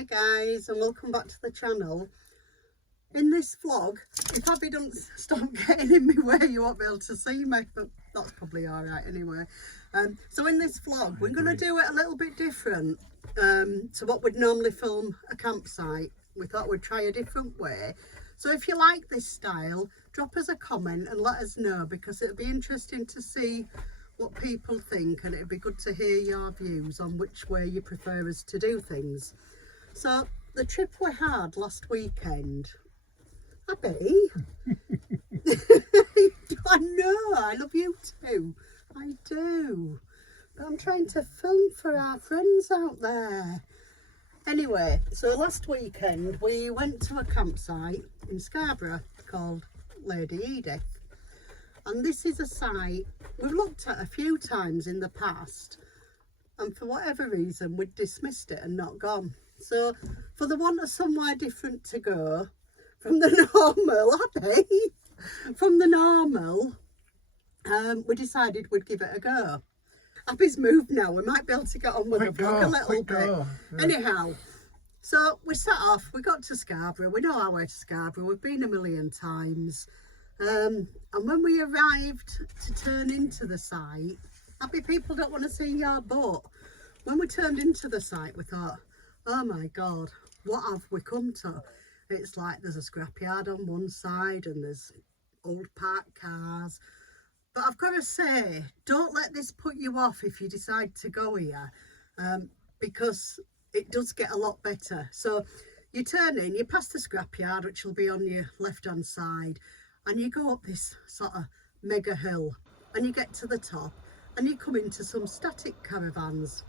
Hi guys, and welcome back to the channel. In this vlog, if Abby doesn't stop getting in my way, you won't be able to see me, but that's probably alright anyway. So in this vlog, we're going to do it a little bit different to what we'd normally film a campsite. We thought we'd try a different way. So if you like this style, drop us a comment and let us know, because it'll be interesting to see what people think, and it'd be good to hear your views on which way you prefer us to do things. So the trip we had last weekend, Abby, I know, I love you too, I do, but I'm trying to film for our friends out there. Anyway, so last weekend we went to a campsite in Scarborough called Lady Edith. And this is a site we've looked at a few times in the past, and for whatever reason we'd dismissed it and not gone. So for the want of somewhere different to go from the normal, we decided we'd give it a go. Abby's moved now, we might be able to get on with the vlog a little bit. Yeah. Anyhow, so we set off, we got to Scarborough, we know our way to Scarborough, we've been a million times. And when we arrived to turn into the site, Abby, people don't want to see your boat. When we turned into the site, we thought, oh my God, what have we come to? It's like there's a scrapyard on one side and there's old parked cars. But I've got to say, don't let this put you off if you decide to go here, because it does get a lot better. So you turn in, you pass the scrapyard, which will be on your left-hand side, and you go up this sort of mega hill, and you get to the top, and you come into some static caravans,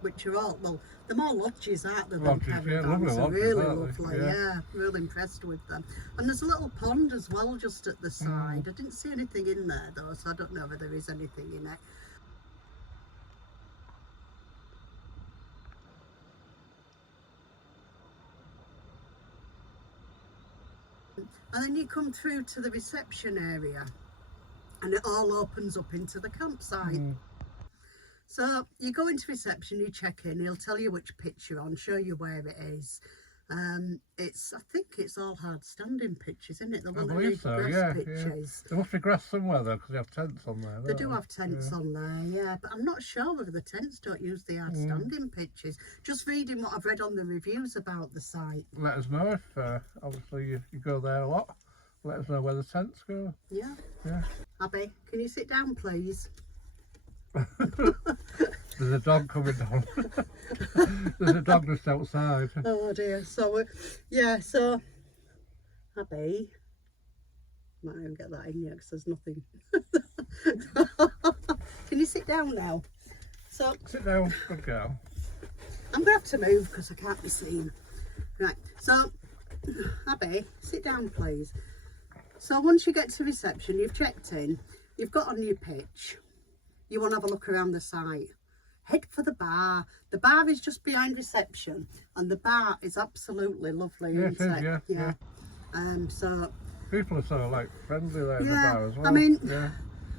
which are all, well, they're more lodges, aren't they? Lodges, yeah, lovely lodges, really lovely, yeah, really impressed with them. And there's a little pond as well just at the side. I didn't see anything in there though, so I don't know whether there is anything in it. And then you come through to the reception area, and it all opens up into the campsite. So you go into reception, you check in, he'll tell you which pitch you're on, show you where it is. I think it's all hard standing pitches, isn't it? The one that needs grass pitches. There must be grass somewhere though, because they have tents on there. They do have tents on there, yeah, but I'm not sure whether the tents don't use the hard standing pitches. Just reading what I've read on the reviews about the site. Let us know if obviously you go there a lot. Let us know where the tents go. Yeah. Abby, can you sit down please? There's a dog coming down. There's a dog just outside. Oh dear. So yeah, so Abby, might even get that in yet because there's nothing. Can you sit down now? So sit down, good girl. I'm gonna have to move because I can't be seen. Right, so Abby, sit down please. So once you get to reception, you've checked in, you've got on your pitch, you want to have a look around the site. Head for the bar. The bar is just behind reception, and the bar is absolutely lovely, isn't it? Yeah. So people are so like friendly there in the bar as well. I mean,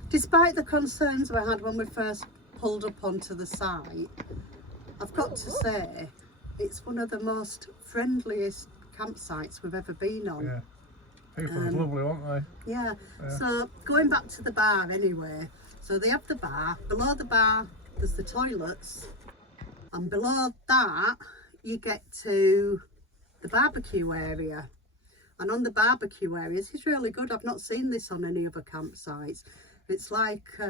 despite the concerns we had when we first pulled up onto the site, I've got to say it's one of the most friendliest campsites we've ever been on. Yeah. People are lovely, aren't they? Yeah. So going back to the bar anyway, so they have the bar. Below the bar there's the toilets, and below that you get to the barbecue area. And on the barbecue area, this is really good. I've not seen this on any other campsites. It's like I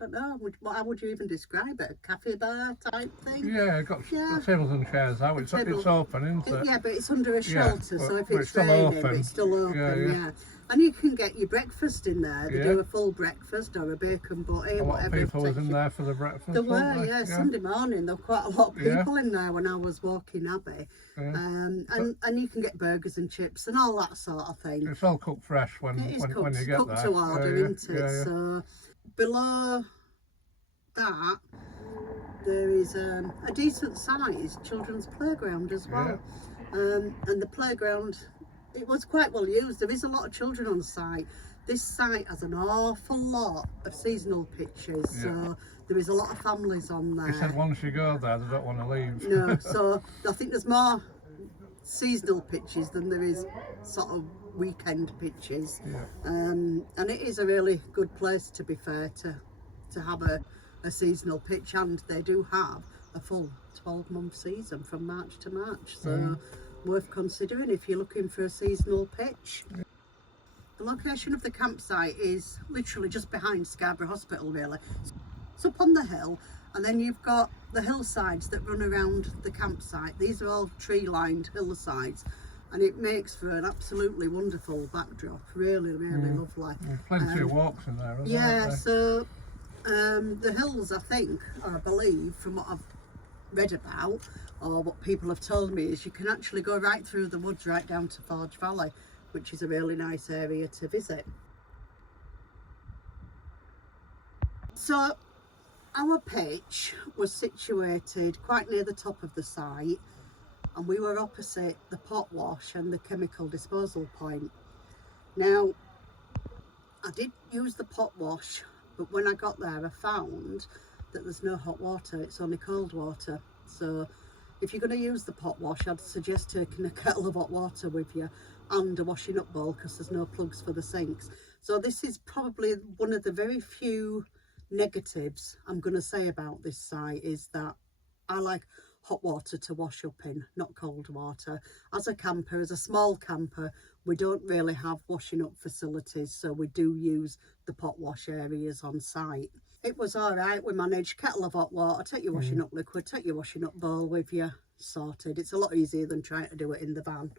don't know, how would you even describe it? A cafe bar type thing? Yeah, got tables and chairs out. It's open, isn't it? Yeah, but it's under a shelter, so if it's raining, it's still open, And you can get your breakfast in there. They do a full breakfast or a bacon butty, whatever. A lot of people was in there for the breakfast. There were, Sunday morning there were quite a lot of people in there when I was walking Abby. And you can get burgers and chips and all that sort of thing. It's all cooked fresh when you get there. Cooked to order, isn't it? So below that there is a decent sized children's playground as well. And the playground, it was quite well used. There is a lot of children on site. This site has an awful lot of seasonal pitches, so there is a lot of families on there. He said once you go there, they don't want to leave. No, so I think there's more seasonal pitches than there is sort of weekend pitches. Yeah. And it is a really good place, to be fair, to have a seasonal pitch, and they do have a full 12-month season from March to March, so worth considering if you're looking for a seasonal pitch. The location of the campsite is literally just behind Scarborough Hospital, really. It's up on the hill, and then you've got the hillsides that run around the campsite. These are all tree-lined hillsides, and it makes for an absolutely wonderful backdrop. Really, really lovely. There's plenty of walks in there, isn't Yeah, there? so the hills, I think, or I believe, from what I've read about, or what people have told me, is you can actually go right through the woods right down to Forge Valley, which is a really nice area to visit. So our pitch was situated quite near the top of the site, and we were opposite the pot wash and the chemical disposal point. Now, I did use the pot wash, but when I got there I found that there's no hot water, it's only cold water. So if you're going to use the pot wash, I'd suggest taking a kettle of hot water with you and a washing up bowl, because there's no plugs for the sinks. So this is probably one of the very few negatives I'm going to say about this site, is that I like hot water to wash up in, not cold water. As a camper, as a small camper, we don't really have washing up facilities, so we do use the pot wash areas on site. It was all right. We managed kettle of hot water, take your washing up liquid, take your washing up bowl with you, sorted. It's a lot easier than trying to do it in the van.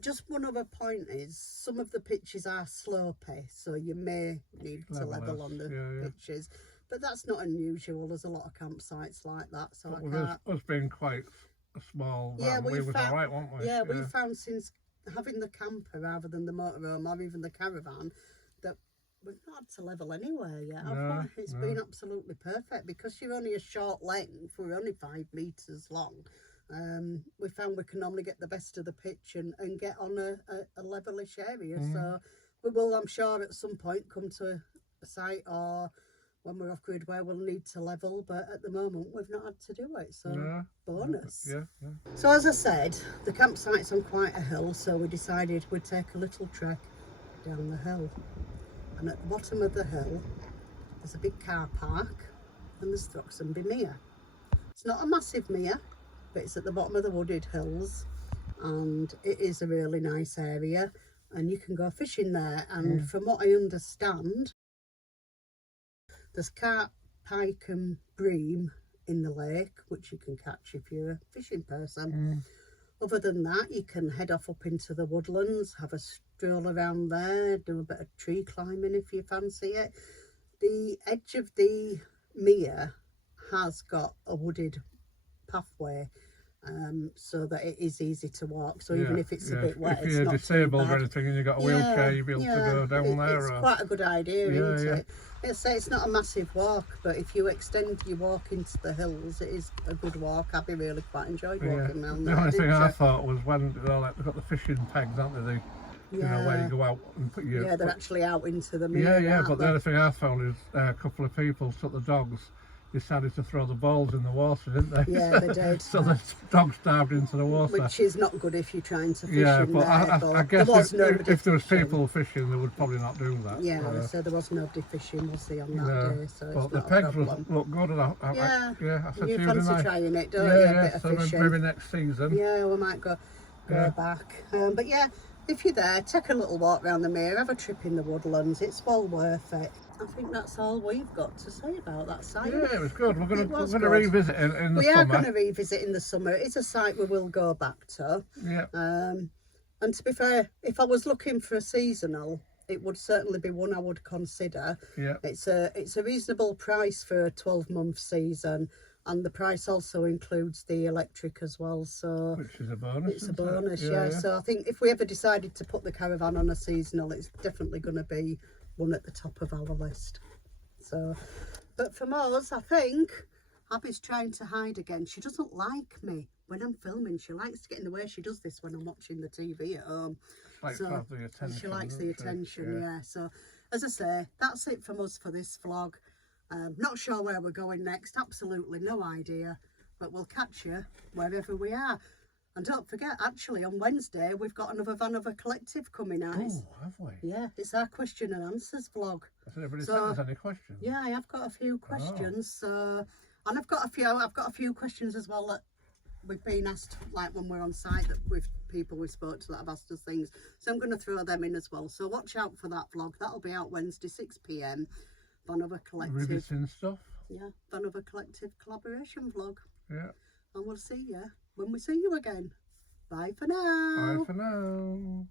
Just one other point is, some of the pitches are slopey, so you may need to level on the pitches, but that's not unusual. There's a lot of campsites like that, so but us being quite a small van, we was all right, weren't we? Yeah, we found since having the camper rather than the motorhome or even the caravan, that we've not had to level anywhere yet. It's been absolutely perfect, because you're only a short length. We're only 5 metres long. We found we can normally get the best of the pitch and get on a levelish area. So we will, I'm sure, at some point come to a site or when we're off grid where we'll need to level, but at the moment we've not had to do it, so bonus. So as I said, the campsite's on quite a hill, so we decided we'd take a little trek down the hill, and at the bottom of the hill there's a big car park and there's Throxtonby Mere. It's not a massive mere, but it's at the bottom of the wooded hills, and it is a really nice area, and you can go fishing there. And from what I understand, there's carp, pike and bream in the lake, which you can catch if you're a fishing person. Other than that, you can head off up into the woodlands, have a stroll around there, do a bit of tree climbing if you fancy it. The edge of the mere has got a wooded pathway, so that it is easy to walk. So even if it's a bit wet, if you're disabled or anything and you've got a wheelchair, you'll be able to go down there. It's quite a good idea, isn't it? It's not a massive walk, but if you extend your walk into the hills, it is a good walk. I've really quite enjoyed walking around there. The only thing I thought was when they've got the fishing pegs, aren't they? You know, where you go out and put your... Yeah, they're actually out into the mere. But the other thing I found is a couple of people took the dogs, decided to throw the balls in the water, didn't they? Yeah, they did. So the dogs dived into the water. Which is not good if you're trying to fish in there. I guess if there was people fishing, they would probably not do that. Yeah, so there was nobody fishing, was there, on that day? So but the pegs look good. I said you fancy trying it, don't you? A bit of so fishing. maybe next season. Yeah, we might go back. But yeah, if you're there, take a little walk around the mere, have a trip in the woodlands. It's well worth it. I think that's all we've got to say about that site. Yeah, it was good. We're going to revisit it in the summer. We are going to revisit in the summer. It's a site we will go back to. Yeah. And to be fair, if I was looking for a seasonal, it would certainly be one I would consider. Yeah. It's a reasonable price for a 12-month season, and the price also includes the electric as well. So which is a bonus. It's a bonus, yeah. So I think if we ever decided to put the caravan on a seasonal, it's definitely going to be one at the top of our list. So, but from us, I think Abby's trying to hide again. She doesn't like me when I'm filming, she likes to get in the way. She does this when I'm watching the TV at home. Like to have the attention. She likes the attention, yeah. So, as I say, that's it from us for this vlog. Not sure where we're going next. Absolutely no idea. But we'll catch you wherever we are. And don't forget, actually, on Wednesday, we've got another Vanover Collective coming out. Oh, have we? Yeah, it's our question and answers vlog. Has anybody sent us any questions? Yeah, I have got a few questions. So, and I've got a few questions as well that we've been asked, like when we're on site, that with people we spoke to that have asked us things. So I'm going to throw them in as well. So watch out for that vlog. That'll be out Wednesday, 6 p.m. Vanover Collective. Rivets stuff. Yeah, Vanover Collective collaboration vlog. Yeah. And we'll see you when we see you again. Bye for now. Bye for now.